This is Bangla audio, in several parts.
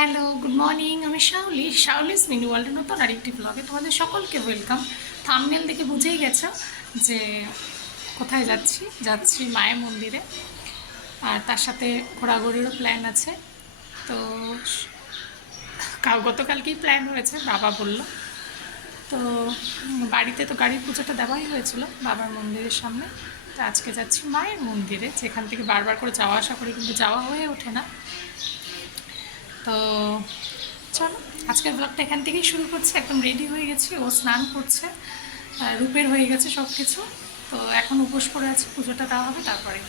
Hello, good morning. আমি শাওলিস মিনি ওয়ার্ল্ডের নতুন আরেকটি ব্লগে তোমাদের সকলকে ওয়েলকাম। থাম্বনেল দেখে বুঝেই গেছো যে কোথায় যাচ্ছি মায়ের মন্দিরে, আর তার সাথে ঘোরাঘুরিরও প্ল্যান আছে। তো গতকালকেই প্ল্যান হয়েছে, বাবা বলল। তো বাড়িতে তো গাড়ির পুজোটা দেওয়াই হয়েছিল বাবার মন্দিরের সামনে। তো আজকে যাচ্ছি মায়ের মন্দিরে, যেখান থেকে বারবার করে যাওয়া আসা করি কিন্তু যাওয়া হয়ে ওঠে না। তো চলো আজকের ব্লগটা এখান থেকেই শুরু করছি। একদম রেডি হয়ে গেছি, ও স্নান করছে, রূপের হয়ে গেছে সব কিছু। তো এখন উপোস করে আছে, পুজোটা দেওয়া হবে তারপরে।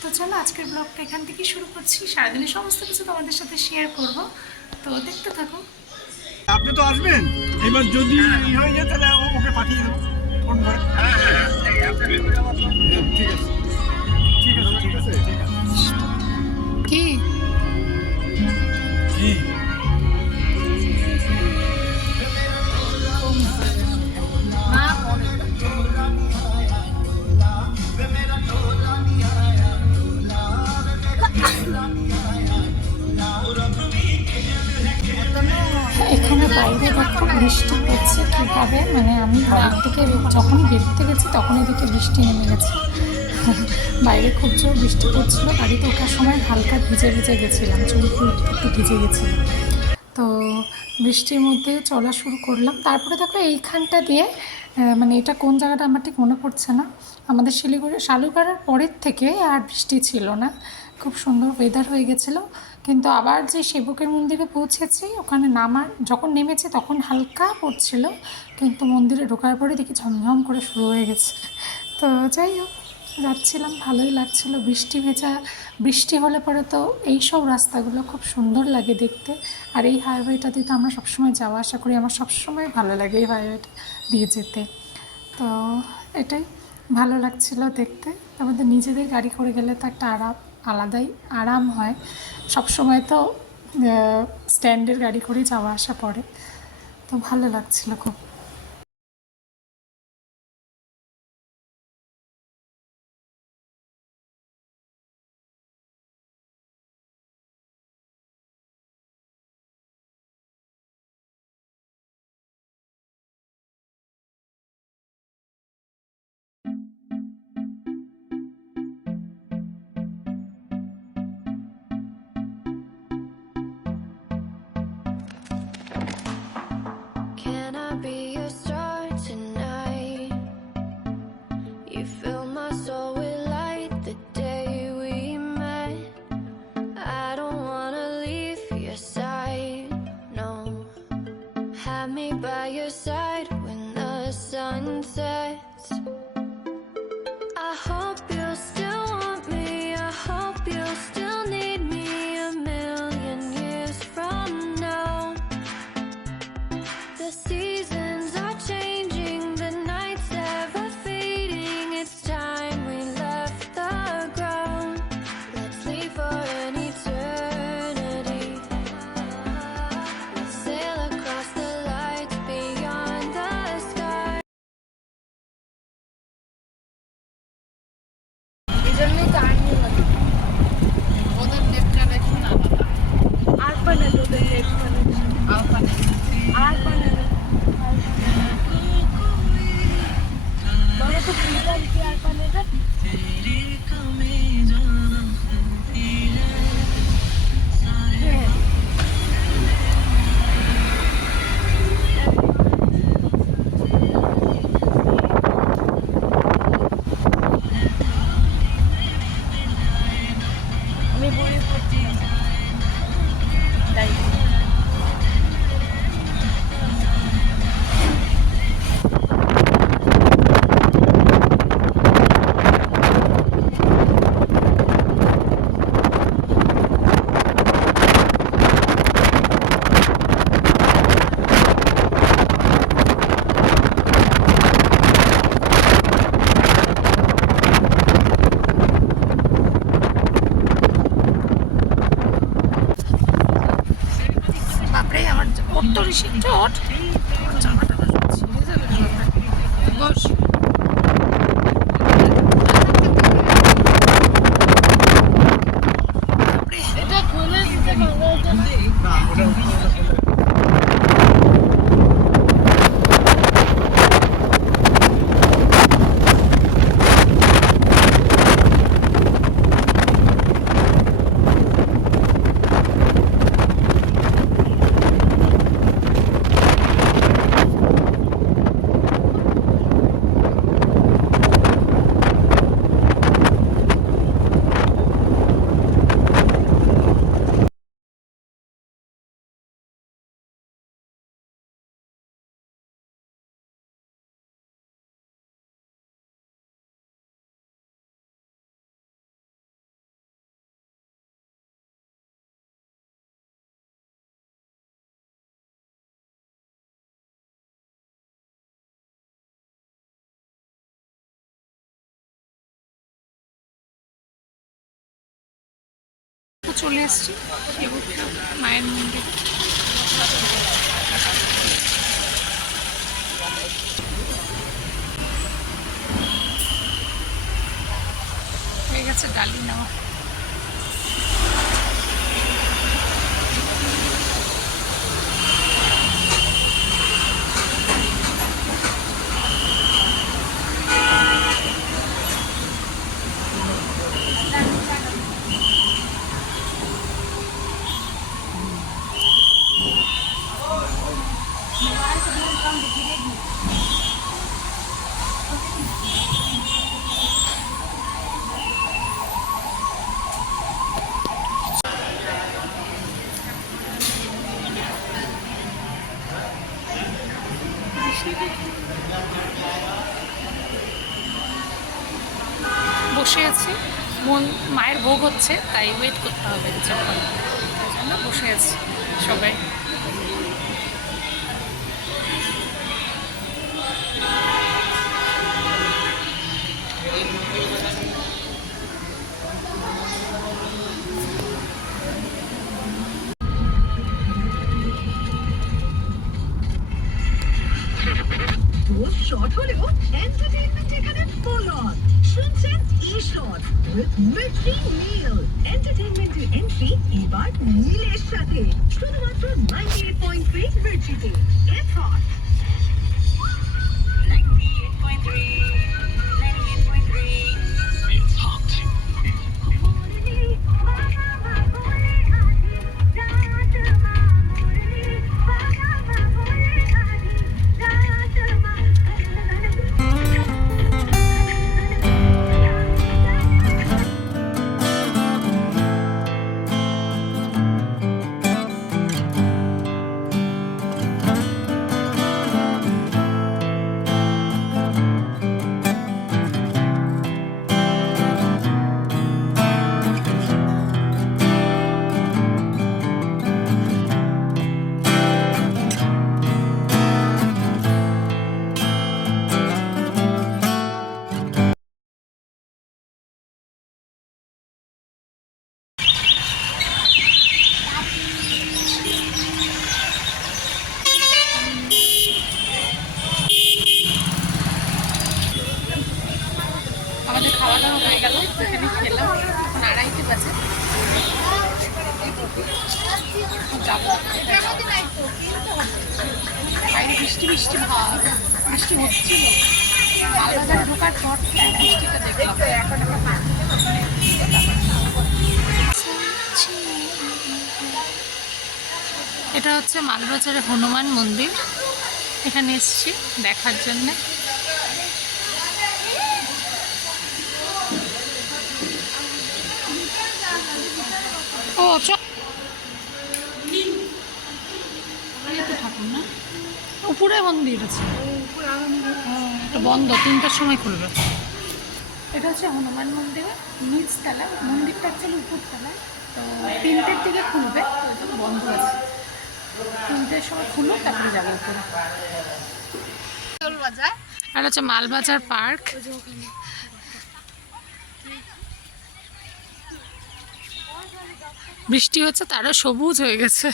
তো চলো আজকের ব্লগটা এখান থেকেই শুরু করছি। সারাদিনের সমস্ত কিছু তোমাদের সাথে শেয়ার করব, তো দেখতে থাকো। আপনি তো আসবেন, এবার যদি হয়ে যায় তাহলে ওকে পাঠিয়ে দেবো ফোন করে। ঠিক আছে ঠিক আছে ঠিক আছে ঠিক আছে। কি জি এখানে বাইরে দেখো বৃষ্টি পড়ছে কীভাবে, মানে আমি বাড়ির থেকে যখনই বেরোতে গেছি তখনই দেখে বৃষ্টি নেমে গেছে। বাইরে খুব জোর বৃষ্টি পড়ছিল, বাড়িতে ওঠার সময় হালকা ভিজে ভিজে গেছিলাম, চুল ফুল একটু ভিজে গেছিলাম। তো বৃষ্টির মধ্যে চলা শুরু করলাম। তারপরে দেখো এইখানটা দিয়ে মানে এটা কোন জায়গাটা আমার ঠিক মনে পড়ছে না, আমাদের শিলিগুড়ি শালুকাড়ার পরের থেকে আর বৃষ্টি ছিল না, খুব সুন্দর ওয়েদার হয়ে গেছিলো। কিন্তু আবার যে সেবকের মন্দিরে পৌঁছেছি, ওখানে যখন নেমেছি তখন হালকা পড়ছিল, কিন্তু মন্দিরে ঢোকার পরে দেখি ঝমঝম করে শুরু হয়ে গেছে। তো যাই হোক, যাচ্ছিলাম, ভালোই লাগছিল। বৃষ্টি হলে পরে তো এইসব রাস্তাগুলো খুব সুন্দর লাগে দেখতে। আর এই হাইওয়েটা দিয়ে তো আমরা সবসময় যাওয়া আসা করি, আমার সবসময় ভালো লাগে এই হাইওয়েটা দিয়ে যেতে। তো এটাই ভালো লাগছিল দেখতে। আমাদের নিজেদের গাড়ি করে গেলে তো একটা আলাদাই আরাম হয়। সবসময় তো স্ট্যান্ডের গাড়ি করেই যাওয়া আসা পড়ে, তো ভালো লাগছিল খুব। Can I be your star tonight? You fill my soul with light the day we met. I don't wanna leave your side, no. Have me by your side when the sun sets. I hope you'll still want me, I hope you'll still need me a million years from now. The seasons are changing, the nights ever fading. It's time we left the ground. Let's leave for an eternity. Let's sail across the lights beyond the sky. এজন্যই তো আর্মি বলে ওদের নেট কানেকশন আলাদা আর প্যানেল ওদের নেট কানেকশন আর প্যানেল বলো তো ফিল্টার কি আর প্যানেলটা আমি বলি করছি তাই বাপরে, আমার অত ঋষি চট জামাটা ছিঁড়ে যাবে বস। এটা খুলে দিতে ভালো হতো না। চলে এসেছি মায়ের মন্দির। হয়ে গেছে ডালি নেওয়া। বসে আছি, মায়ের ভোগ হচ্ছে তাই ওয়েট করতে হবে, তাই জন্য বসে আছি সবাই। শর্ট হলেও এন্টারটেইনমেন্ট এখানে ফুল অন। শুনছেন শর্ট উইথ মির্চি মিল। এন্টারটেইনমেন্টের এন্ট্রি এবার মিলের সাথে, শুধুমাত্র 98.3 মির্চিতে। Gate hot 98.3 It's hot. আমাদের খাওয়া দাওয়া হয়ে গেল, এখানে খেলাম, এখন 2:30 বাজে যাবো। বাইরে বৃষ্টি বৃষ্টি ভাব, বৃষ্টি হচ্ছিল, মালবাজারে ঢোকার পর বৃষ্টিটা দেখলাম। এটা হচ্ছে মালবাজারে হনুমান মন্দির, এখানে এসেছি দেখার জন্যে। ও ঠাকুর না, উপরে মন্দির আছে, এটা বন্ধ, 3টার সময় খুলবে। এটা হচ্ছে হনুমান মন্দির, নিচ তলা, মন্দিরটা অ্যাকচুয়ালি উপর তলায়, তো 3টের দিকে খুলবে, তো বন্ধ আছে, 3টের সময় খুলুক তারপরে যাবো উপরে। আর হচ্ছে মালবাজার পার্ক, বৃষ্টি হচ্ছে তারও সবুজ হয়ে গেছে।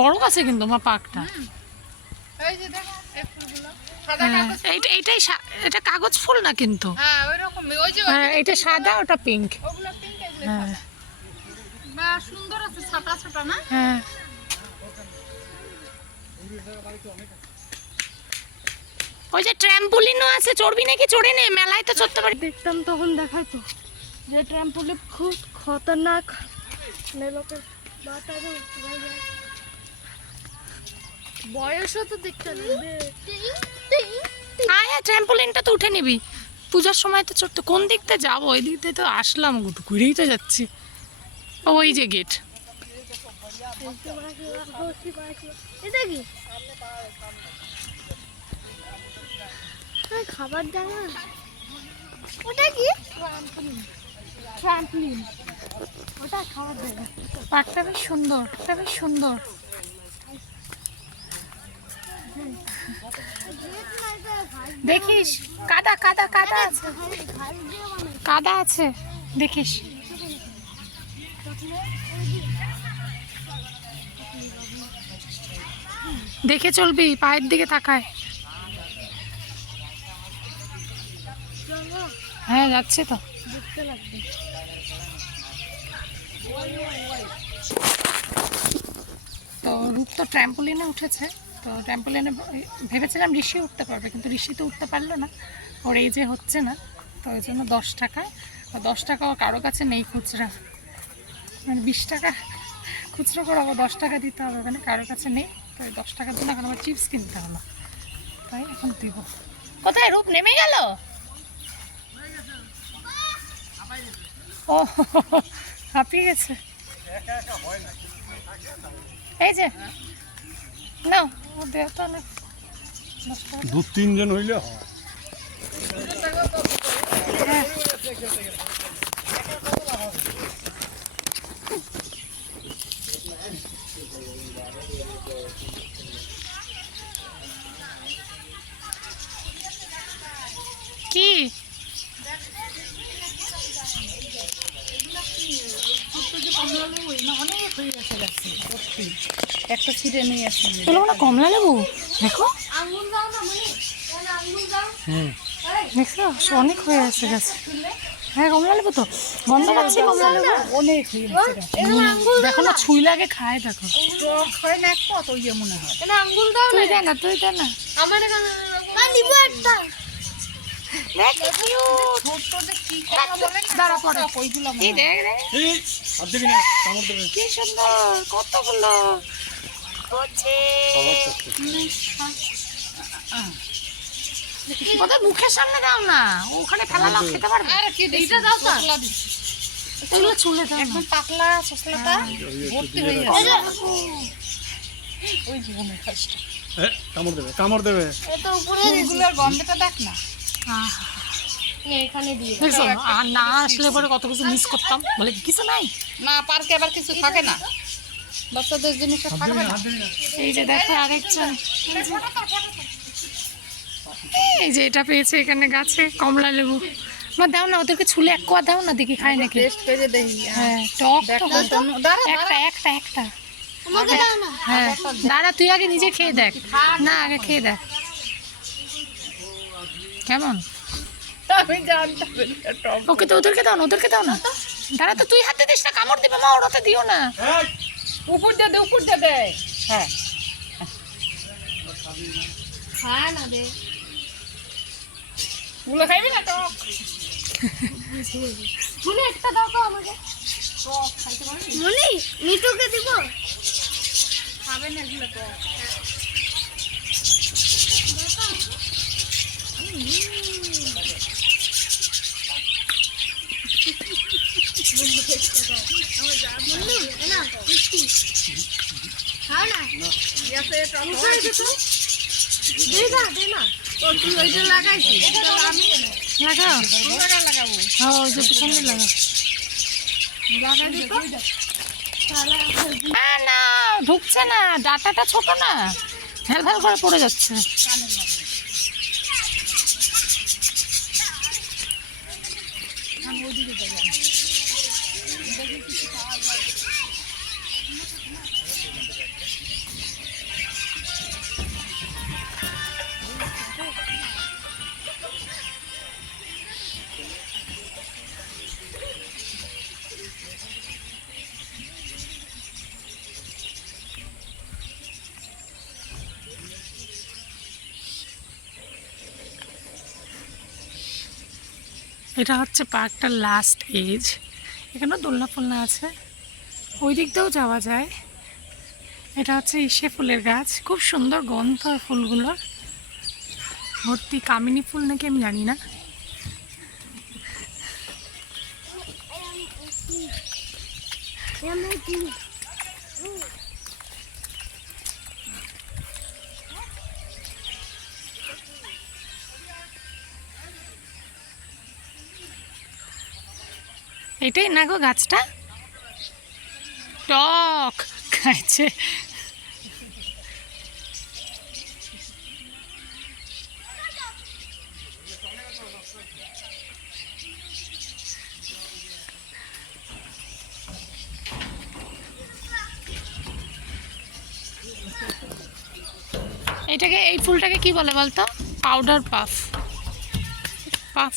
বড় আছে কিন্তু মা পার্কটা, এটা কাগজ ফুল না কিন্তু, এটা সাদা ওটা পিঙ্ক, সুন্দর আছে, ছোটা ছোটা না? হ্যাঁ ওই যে ট্র্যাম্পোলিনও আছে, চড়বি নাকি? চড়ে নে, মেলায় তো চড়তে পারি। দেখতাম তখন দেখাইতো যে ট্রাম্পোলিন খুব খতরনাক, লোকের বয়সও তো দেখতে লাগবে। হ্যাঁ ট্র্যাম্পোলিনটা তো উঠে নিবি, পূজার সময় তো চড়তে। কোন দিক দিয়ে যাবো? ওই দিক দিয়ে তো আসলাম, ঘুরেই তো যাচ্ছি। ওই যে গেট, এটা কি খাবার জায়গা? ওটা কি? ট্রাম্পলিন, ওটা খাবার জায়গা। পার্কটা বেশ সুন্দর, এটা বেশ সুন্দর। দেখিস কাদা কাদা কাদা আছে, কাদা আছে দেখিস। দেখে চলবি, পায়ের দিকে তাকায়। হ্যাঁ যাচ্ছে তো। তো রূপ তো ট্র্যাম্পোলিনে উঠেছে। তো ট্র্যাম্পোলিনে ভেবেছিলাম ঋষি উঠতে পারবে, কিন্তু ঋষি তো উঠতে পারলো না, ওর এই যে হচ্ছে না। তো ওই জন্য 10 টাকা, 10 টাকাও কারো কাছে নেই খুচরা, মানে 20 টাকা খুচরো করাবো, 10 টাকা দিতে হবে, মানে কারোর কাছে নেই। তো ওই 10 টাকার জন্য এখন আমার চিপস কিনতে হলো, তাই এখন দিব। কোথায় রূপ নেমে গেল? ও হাঁপিয়ে গেছে। এই যে না ও দেয় তো অনেক, 2-3 জন হইলে হয়। হ্যাঁ। কি একটা ছিঁড়ে নিয়ে আসি। এগুলো না কমলা লেবু, দেখো আঙ্গুল দাও না মানে আঙ্গুল দাও। দেখছো অনেক হয়ে আছে গাছে। হ্যাঁ কমলা লেবু তো গন্ধ পাচ্ছি, কমলা লেবু অনেক হয়ে গেছে। দেখো না ছুঁই লাগে খায়, দেখো টক হয় না কত ইয়ে মনে হয়। এখানে আঙ্গুল দাও তুই দে না, তুই দে না। আমার এখানে নিবো একটা। দেখ কি কিউট, ছোটদের কি কথা বলে না, দাঁড়া পড়ে ওইগুলো এই দেখ দেখ এই হাত দিবি না, কামড় দেবে। কি সুন্দর কতগুলো হচ্ছে। ওদের মুখের সামনে দাও না, ওখানে ফেলালাম খেতে পারবে। আর কি এইটা দাও তো। এগুলো চুলে দাও না। একদম পাতলা সসলাটা ভর্তি হয়ে গেছে। ওই জীবনের কষ্ট। কামড় দেবে, কামড় দেবে। এটা উপরে ওইগুলোর গন্ধটা দেখ না। এখানে দিয়ে দেখছো আর না আসলে পরে কত কিছু মিস করতাম, বলে কিছু নাই। না পার্কে আবার কিছু থাকে না, বাচ্চাদের জিনিস হাত থাকবে দিবি না, না। হাত দিবি না। এই যে দেখো আরেকজন, এই যে এটা পেয়েছে এখানে গাছে কমলা লেবু। মা দাও না ওদেরকে, ছুলে এক কোয়া দাও না, দেখি খায় নাকি। টেস্ট করে দেখি। হ্যাঁ টক তো দেখো হয়। শোনো, দাঁড়া একটা একটা একটা আমাকে দাও না। হ্যাঁ দাঁড়া, তুই আগে নিজে খেয়ে দেখ না, আগে খেয়ে দেখ কেমন। আমি জানতাম এটা টক। ওকে তো ওদেরকে দাও না, ওদেরকে দাও না। দাঁড়া তো তুই হাতে দিস না, কামড় দিবে মা, ওরাতে দিও না। এই, উপর দিয়ে দে, উপর দিয়ে দে। হ্যাঁ খায় না দে। ওগুলো খাইবি না টক। মনে একটা দাও তো আমাকে। মনি মিতুকে দিব। খাবে না এগুলো টক। খাও না। ইয়াতে টক মুখে দে তো। দে না দে না। তো তুই ওইটা লাগাইছিস। এটা আমি লাগাও, লাগা লাগাবো। হ্যাঁ ওই যে পিছনে লাগাও। লাগাই দে তো। না ঢুকছে না, ডাটাটা ছোট না, ঝাল ঝাল করে পড়ে যাচ্ছে। এটা হচ্ছে পার্কটার লাস্ট এজ, এখানে দোলনা ফোলনা আছে, ওই দিক দিয়েও যাওয়া যায়। এটা হচ্ছে ইসে ফুলের গাছ, খুব সুন্দর গন্ধ ফুলগুলোর, ভর্তি কামিনী ফুল নাকি আমি জানি না। এটাই না গো গাছটা, টক খাইছে। এটাকে, এই ফুলটাকে কি বলে বলতো? Powder puff. পাফ।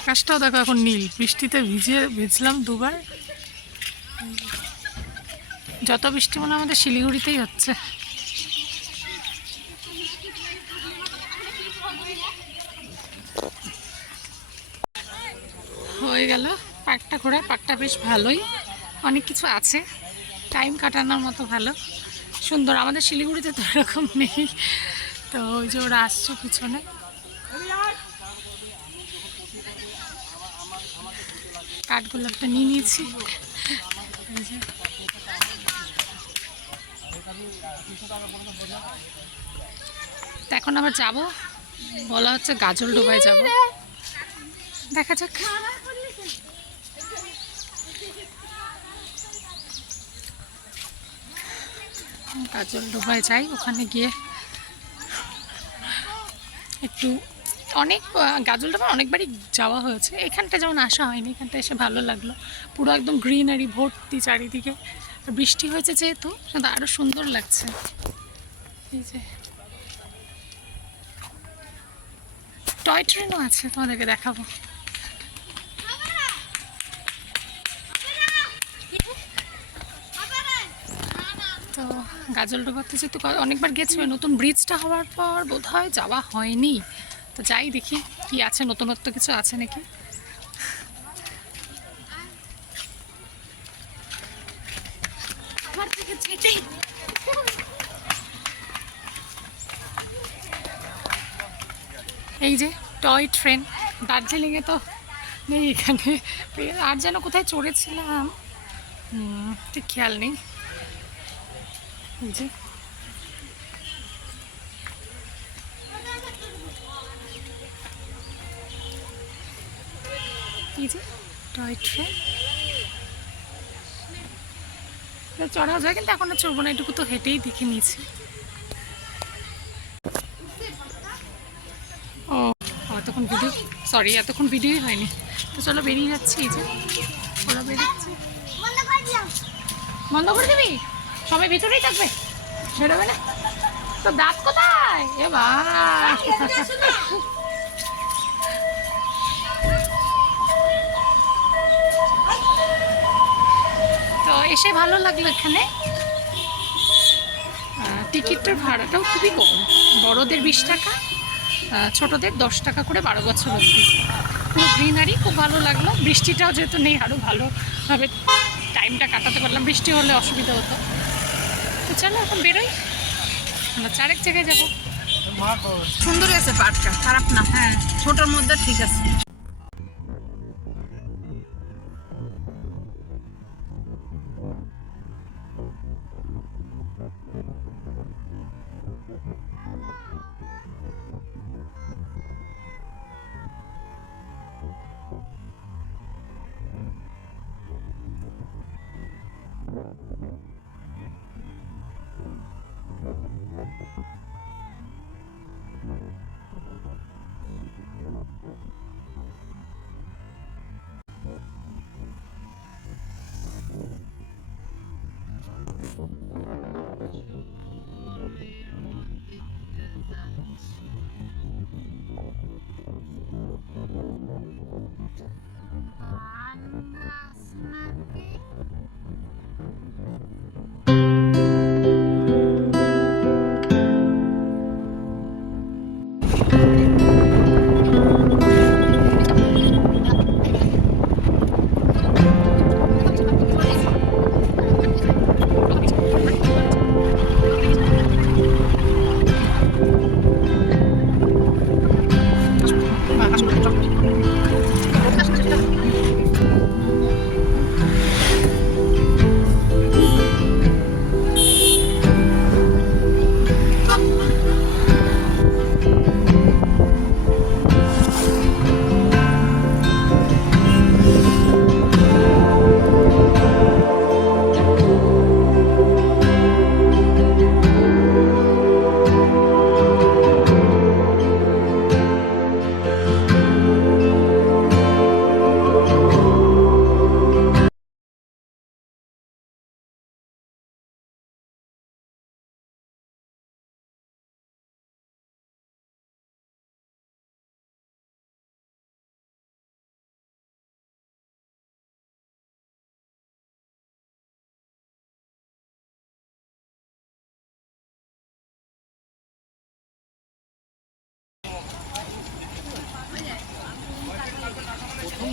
আকাশটাও দেখো এখন নীল, বৃষ্টিতে ভিজলাম দুবার। যত বৃষ্টি মনে হয় আমাদের শিলিগুড়িতেই হচ্ছে। হয়ে গেল পার্কটা ঘোরা। পার্কটা বেশ ভালোই, অনেক কিছু আছে, টাইম কাটানোর মতো ভালো সুন্দর। আমাদের শিলিগুড়িতে তো এরকম নেই। তো ওই যে ওরা আসছে পিছনে। কাঠগোলাপটা নিয়ে নিয়েছি। তো এখন আবার যাব, বলা হচ্ছে গাজলডোবায় যাব, দেখা যাক। গাজলডোবায় যাই, ওখানে গিয়ে একটু অনেক গাজলডোবা অনেকবারই যাওয়া হয়েছে, এখানটা যেমন আসা হয়নি। এখানটা এসে ভালো লাগলো, পুরো একদম গ্রিনারি ভর্তি চারিদিকে। আর বৃষ্টি হয়েছে যেহেতু সেটা আরও সুন্দর লাগছে। এই যে টয় ট্রেনও আছে, তোমাদেরকে দেখাবো। তো গাজলডোবাতে যেহেতু অনেকবার গেছি, নতুন ব্রিজটা হওয়ার পর বোধহয় যাওয়া হয়নি। তো যাই দেখি কি আছে, নতুনত্ব কিছু আছে নাকি। এই যে টয় ট্রেন, দার্জিলিংয়ে তো নেই, এখানে আর যেন কোথায় চড়েছিলাম ঠিক খেয়াল নেই। এই যে এই যে টয় ট্রেন, চড়াও যায় কিন্তু এখন আর চড়বো না, এটুকু তো হেঁটেই দেখে নিয়েছি। ও এতক্ষণ ভিডিও, সরি এতক্ষণ ভিডিওই হয়নি। তো চলো বেরিয়ে যাচ্ছি। এই যে ওরা বেরোচ্ছে। বন্ধ করে দিবি, সবাই ভিতরেই থাকবে, বেরোবে না। তো দাঁত কোথায়? এ বাবা, তো এসে ভালো লাগলো। এখানে টিকিটের ভাড়াটাও খুবই কম, বড়দের 20 টাকা, ছোটদের 10 টাকা করে 12 বছর অবধি। পুরো গ্রিনারি, খুব ভালো লাগলো। বৃষ্টিটাও যেহেতু নেই, আরও ভালোভাবে টাইমটা কাটাতে পারলাম, বৃষ্টি হলে অসুবিধা হতো। তো চলো এখন বেরোই, আমরা আরেক জায়গায় যাবো। সুন্দর আছে পার্কটা, খারাপ না। হ্যাঁ, ছোটোর মধ্যে ঠিক আছে।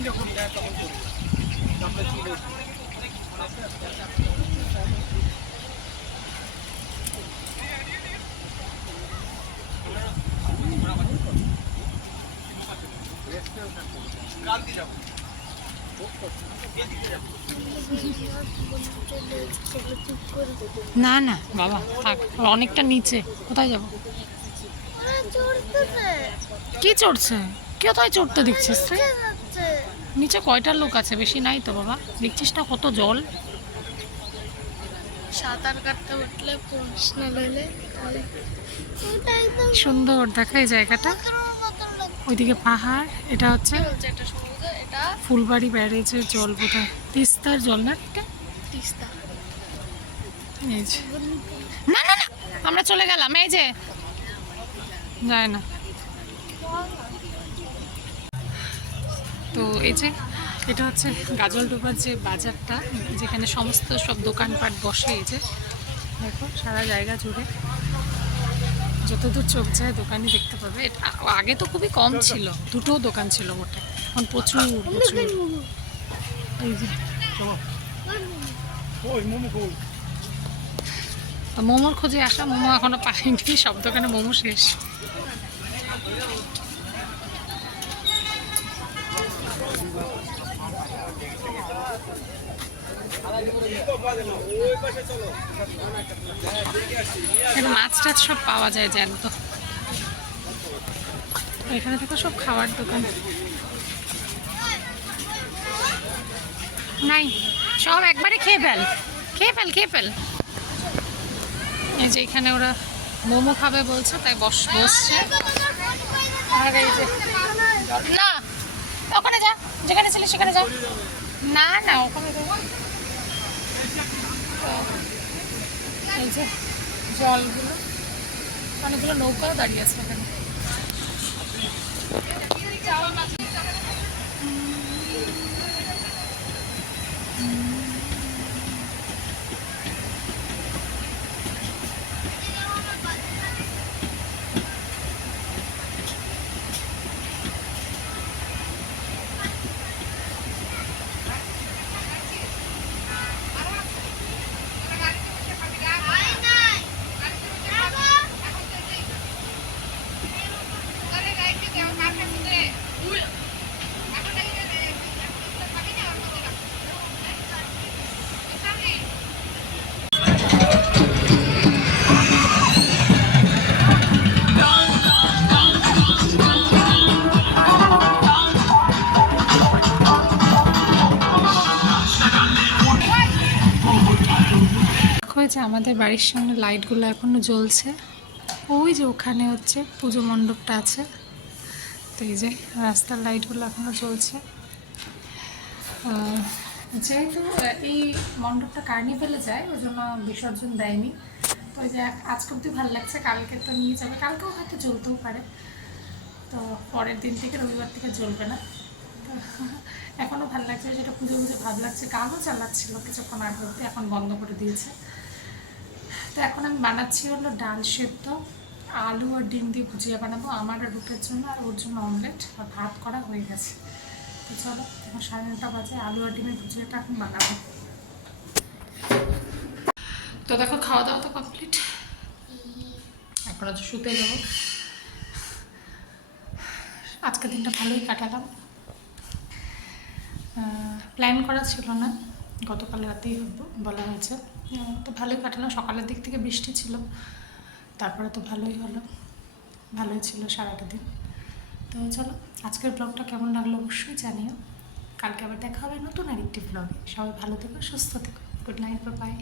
যখন নেয় তখন করে তারপরে চলে এসে না না বাবা থাক, অনেকটা নিচে, কোথায় যাব? কি চড়ছে? কোথায় চড়তে দেখছিস তুই? নিচে কয়টা লোক আছে? বেশি নাই তো বাবা, দেখছিস না কত জল। সাঁতার কাটতে উঠলে প্রফেশনাল হলে তাহলে এটা একদম সুন্দর দেখায় জায়গাটা, ওইদিকে পাহাড়, এটা হচ্ছে চলছে একটা সমুদ্র, এটা ফুলবাড়ি ব্যারেজের জল বোধহয়, তিস্তার জল না এটা? তিস্তা। এই যে, না না না, আমরা চলে গেলাম, এই যে যায় না। তো এই যে এটা হচ্ছে গাজলডোবার যে বাজারটা, যেখানে সমস্ত সব দোকানপাট বসে। এই যে দেখো সারা জায়গা জুড়ে যতদূর চোখ যায় দোকানই দেখতে পাবে। এটা আগে তো খুবই কম ছিল, দুটো দোকান ছিল মোটে, এখন প্রচুর প্রচুর। এই যে ওই মোমো কই মোমোর খোঁজে আসা, মোমো এখনো পাইনি, সব দোকানে মোমো শেষ। মাছ টাছ সব পাওয়া যায় জ্যান্ত। এখানে থেকে সব খাবার দোকান নাই, সব একবারে খেয়ে ফেল, খেয়ে ফেল, খেয়ে ফেল। এই যে এখানে ওরা মোমো খাবে বলছে, তাই বসছে। আর এই যে না, ওখানে যা, যেখানে ছিলি সেখানে যা। না না, ওখানে যা। এই যে জলগুলো, অনেকগুলো নৌকাও দাঁড়িয়ে আছে এখানে। হয়েছে আমাদের বাড়ির সামনে লাইটগুলো এখনো জ্বলছে, ওই যে ওখানে হচ্ছে পুজো মণ্ডপটা আছে। তো এই যে রাস্তার লাইটগুলো এখনো জ্বলছে। যেহেতু এই মণ্ডপটা কার্নিভেলে যায়, ওই জন্য বিসর্জন দেয়নি। তো ওই যে আজকে অব্দি ভালো লাগছে, কালকে তো নিয়ে যাবে, কালকেও হয়তো জ্বলতেও পারে। তো পরের দিন থেকে, রবিবার থেকে জ্বলবে না। তো এখনও ভালো লাগছে, যেটা পুজো পুজো ভাব লাগছে। গানও চালাচ্ছিল কিছুক্ষণ আগে অব্দি, এখন বন্ধ করে দিয়েছে। তো এখন আমি বানাচ্ছি হলো ডাল সেদ্ধ, আলু আর ডিম দিয়ে ভুজিয়া বানাবো আমার আর রূপের জন্য, আর ওর জন্য অমলেট, আর ভাত করা হয়ে গেছে। তো চলো, এখন 9:30 বাজে, আলু আর ডিমের ভুজিয়াটা এখন বানাবো। তো দেখো খাওয়া দাওয়া তো কমপ্লিট, এখন হচ্ছে শুতে যাবো। আজকের দিনটা ভালোই কাটালাম, প্ল্যান করা ছিল না, গতকাল রাতেই বলা হয়েছে। তো ভালোই কাটালাম, সকালের দিক থেকে বৃষ্টি ছিল, তারপরে তো ভালোই হলো, ভালোই ছিল সারাটা দিন। তো চলো, আজকের ব্লগটা কেমন লাগলো অবশ্যই জানিও। কালকে আবার দেখা হবে নতুন আরেকটি ব্লগে। সবাই ভালো থেকো, সুস্থ থেকো। Good night, bye bye.